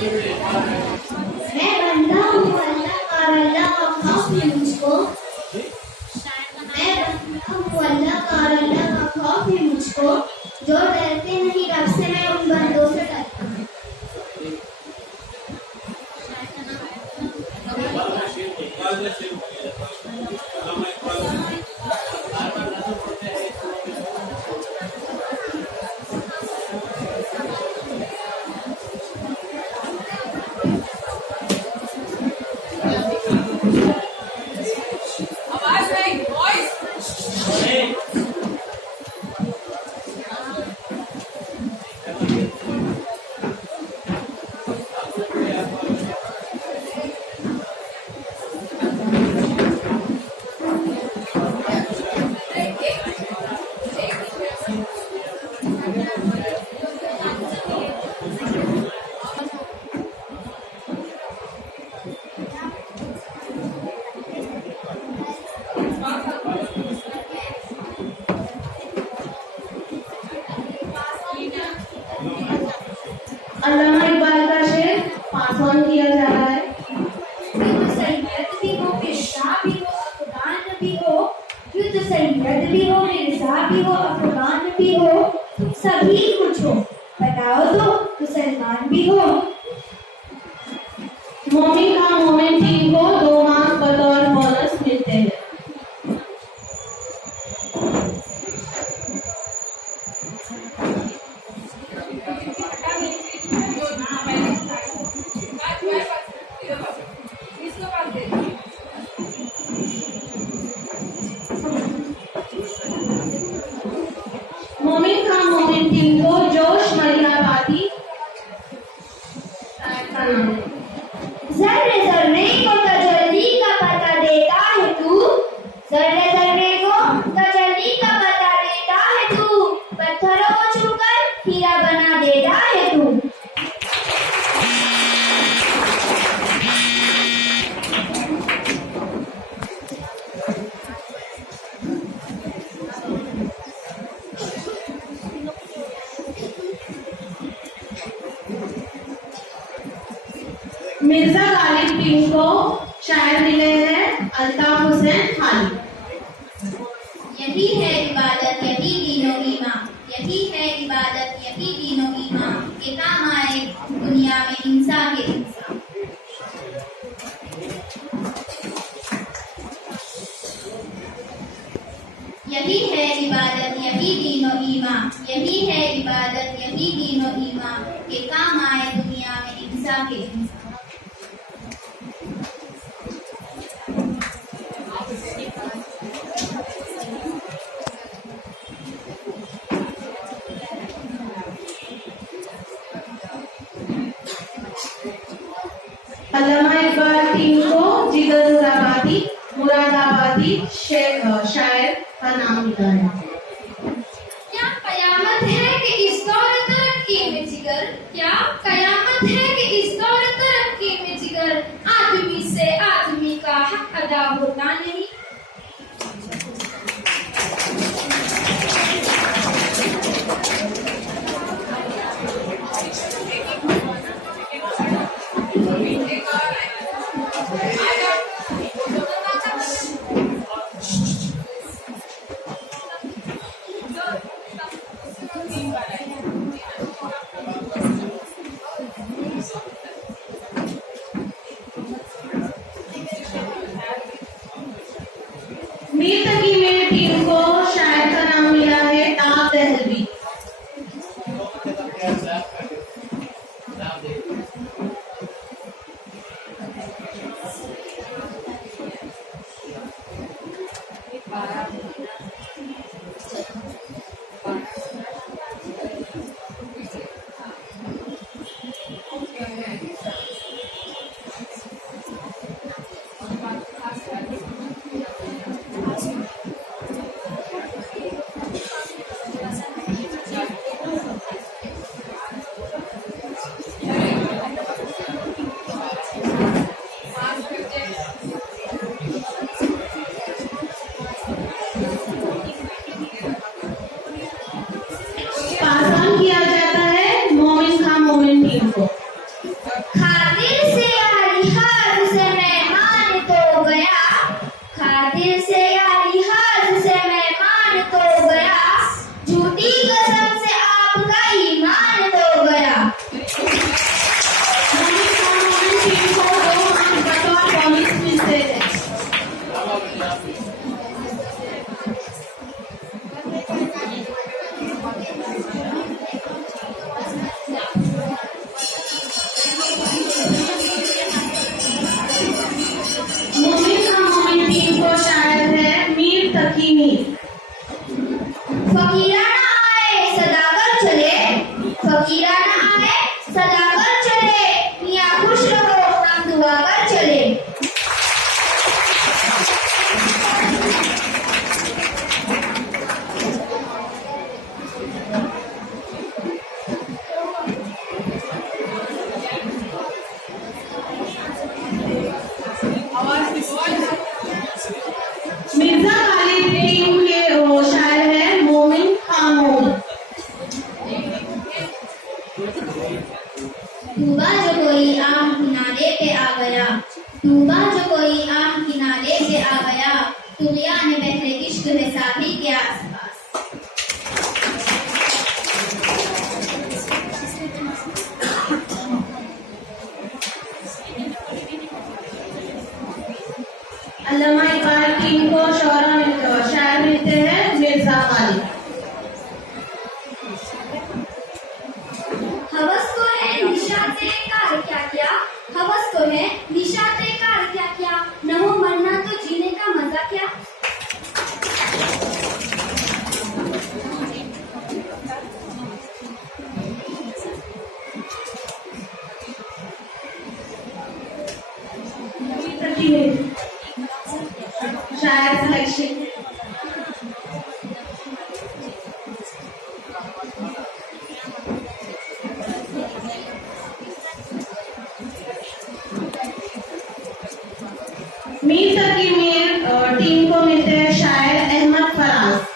मैं बंदा हूँ अल्लाह का, अल्लाह का खौफ है मुझको। मैं बंदा हूँ अल्लाह का, अल्लाह का खौफ है मुझको। जो डरते नहीं रब से, मैं उन बंदों से डरता हूँ। अल्लामा इकबाल का शेर पास ऑन किया जा रहा है। युद्ध सैयद भी हो, मिर्जा भी हो, अफगान भी हो। युद्ध सैयद भी हो, मिर्जा भी हो, अफगान भी हो। तुम सभी कुछ हो, बताओ तो मुसलमान भी हो। मोमिन का मोमिन टीम को 2 मार्क्स बतौर बोनस मिलते हैं। मोमिन का मोमिन टीम को जोश मलिहाबादी का नाम है। जर्रे जर्रे को तजल्ली का पता देता है तू। जर्रे जर्रे को तजल्ली का पता देता है तू। पत्थरों को छूकर हीरा बना देता है तू। मिर्जा गालिब टीम को शायर मिले हैं अल्ताफ हुसैन हाली। यही है इबादत, यही दीनो ईमान। यही है इबादत, यही दीनो ईमान के काम आए दुनिया में इंसान के इंसान। यही है इबादत, यही दीनो ईमान। यही है इबादत, यही दीनो ईमान के काम आए दुनिया में इंसान के इंसान। अल्लामा इकबाल टीम को जिगर मुरादाबादी शायर का नाम मिला है। क्या कयामत है कि इस दौर तरक्की में जिगर। क्या कयामत है कि इस दौर तरक्की में जिगर। आदमी से आदमी का हक अदा होता नहीं। मीर तकी में टीम को शायर का नाम मिला है ताब दहलवी। डूबा जो कोई आम किनारे पे आ गया, डूबा जो कोई आम किनारे पे आ गया, तुग़यान बहरे इश्क है साहिल के आसपास। अल्लामा इकबाल टीम को शायर मिलते हैं मिर्जा गालिब। हवस तो है निशाते कार क्या क्या, हवस तो है निशाते कार क्या क्या, न हो मरना तो जीने का मजा क्या। शायर सिलेक्शन मीर तकी मीर टीम को मिलते हैं शायर अहमद फराज।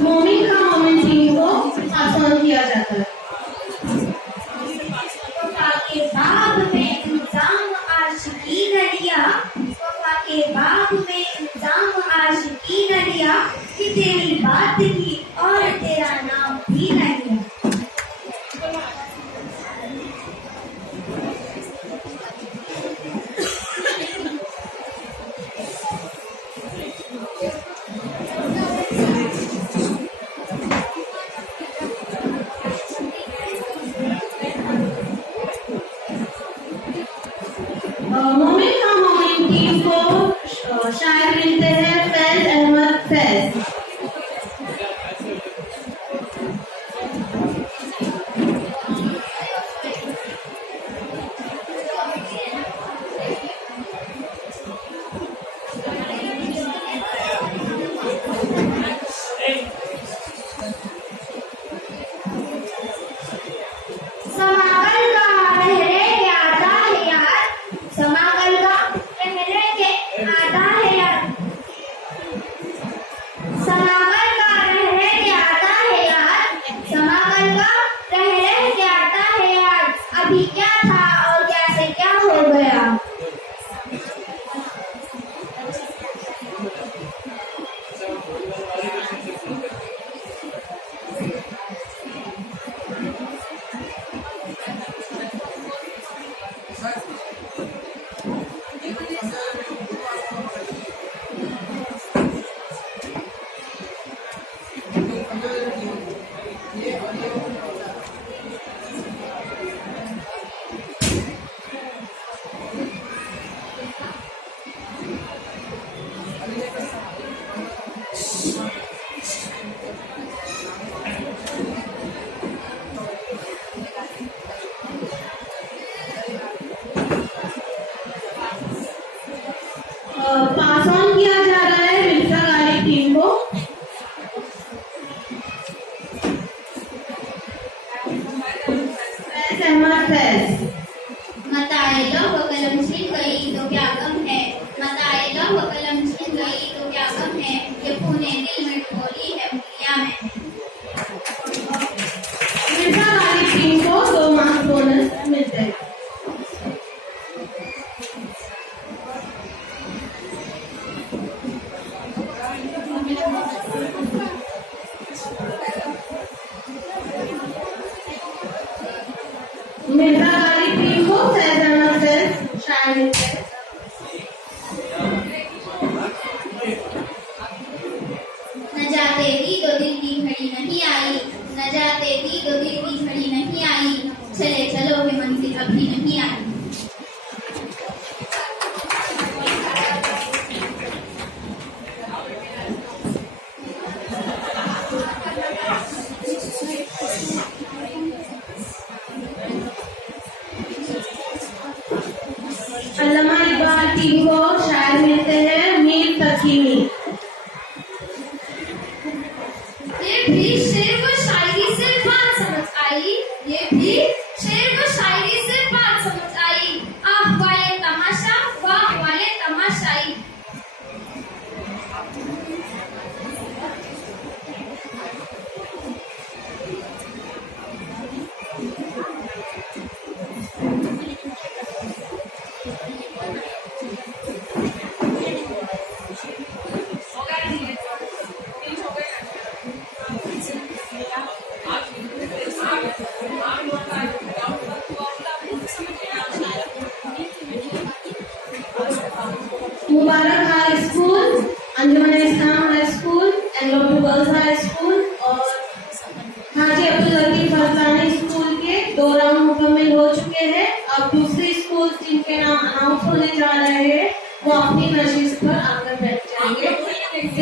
मोमिन का मोमिन टीम को आसान किया जाता है। वफा के बाग में इंजाम आशिकी न लिया, वफा के बाग में इंजाम आशिकी न लिया, कि तेरी बात की और तेरा नाम भी न लिया। मोमिन का मोमिन टीम को शायर मिलते हैं फैज अहमद फैज। समागल का लहरे के आता है यार, समागल का लहरे के आता है यार, समागल का लहरे के आता है यार, समागल का लहरे के आता है यार, अभी क्या था और क्या से क्या हो गया। पास ऑन किया जा रहा है मिर्जा गालिब टीम को। फैज अहमद फैज। मताए लो वो कलम छिन गई तो क्या गम है, मताए लो वो कलम छिन गई तो क्या गम है, ये पुणे दिल में बोली है दुनिया में। मिर्जा गालिब टीम को 2 मार्क्स बोनस मिलते हैं। मिर्जा जाते दी तो दिल की घड़ी नहीं आई, न जाते दी तो दिल की घड़ी नहीं आई, चले चलो कि मंजिल अभी नहीं आई। अल्लामा इकबाल टीवी को शायर मिलते हैं मीर तक की मीर। ये भी शेर को शायरी से बात समझ आई, ये भी शेर को शायरी से बात समझ आई, आह वाले तमाशा वाह वाले तमाशाई। Mubarak high school, Anjuman Islam high school, Anglo girls high school और हाजी अब्दुल लतीफ फजलानी स्कूल के 2 राउंड मुकम्मल हो चुके हैं। अब दूसरी स्कूल जिनके नाम अनाउंस होने जा रहे हैं वो अपनी नशिस्त पर आकर बैठे।